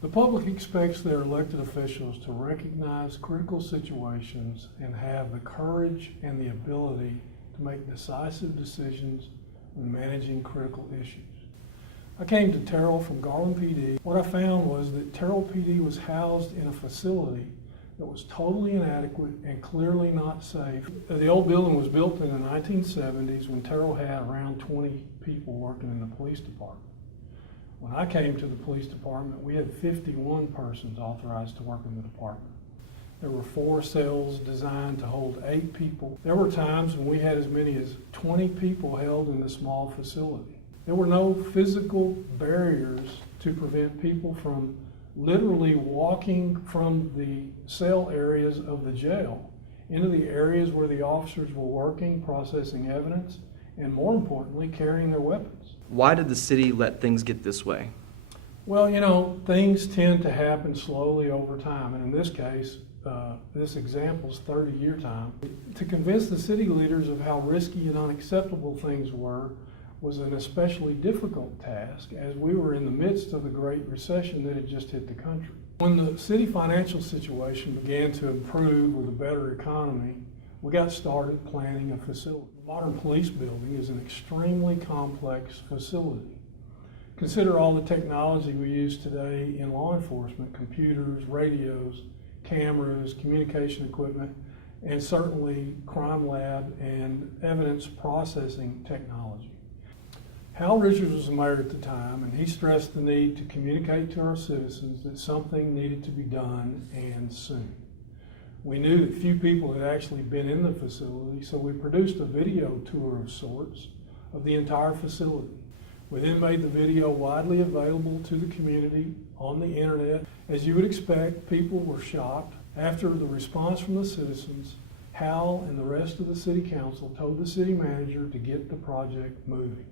The public expects their elected officials to recognize critical situations and have the courage and the ability to make decisive decisions when managing critical issues. I came to Terrell from Garland PD. What I found was that Terrell PD was housed in a facility that was totally inadequate and clearly not safe. The old building was built in the 1970s when Terrell had around 20 people working in the police department. When I came to the police department, we had 51 persons authorized to work in the department. There were 4 cells designed to hold 8 people. There were times when we had as many as 20 people held in the small facility. There were no physical barriers to prevent people from literally walking from the cell areas of the jail into the areas where the officers were working, processing evidence, and more importantly, carrying their weapons. Why did the city let things get this way? Well, you know, things tend to happen slowly over time, and in this case, this example's 30-year time. To convince the city leaders of how risky and unacceptable things were was an especially difficult task, as we were in the midst of the Great Recession that had just hit the country. When the city financial situation began to improve with a better economy, we got started planning a facility. The modern police building is an extremely complex facility. Consider all the technology we use today in law enforcement: computers, radios, cameras, communication equipment, and certainly crime lab and evidence processing technology. Hal Richards was the mayor at the time, and he stressed the need to communicate to our citizens that something needed to be done, and soon. We knew that few people had actually been in the facility, so we produced a video tour of sorts of the entire facility. We then made the video widely available to the community on the internet. As you would expect, people were shocked. After the response from the citizens, Hal and the rest of the city council told the city manager to get the project moving.